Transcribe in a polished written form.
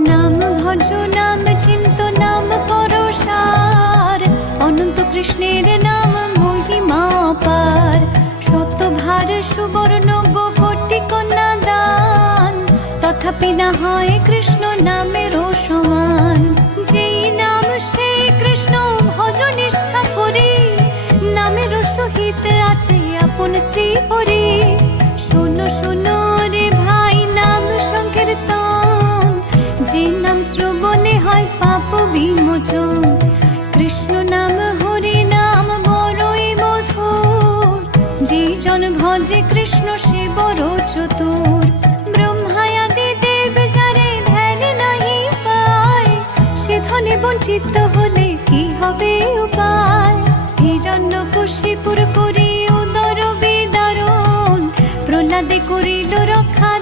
নাম ভজ নাম চিন্ত নাম করো সার, অনন্ত কৃষ্ণের নাম মহিমা পার। শতভার সুবর্ণ গো কোটি কন্যা দান, তথাপি না হয় কৃষ্ণ নামেরও সমান। যেই নাম সেই কৃষ্ণ ভজ নিষ্ঠা করি, নামের সহিত আছে আপন শ্রী হরি। শোনো শোনো রে ভাই নাম সংকীর্তন, যে নাম শ্রবণে হয় পাপ বিমোচন। কৃষ্ণ নাম হরি নাম বড়ই মধুর, যে জন ভজে কৃষ্ণ সে বড় চতুর। ব্রহ্মায়াদি দেব যারে ধ্যান নাহি পায়, সে ধনে বঞ্চিত হলে কি হবে উপায়। হিরণ্যকশিপুর করি উদর বিদারণ, প্রহ্লাদে করিল রক্ষা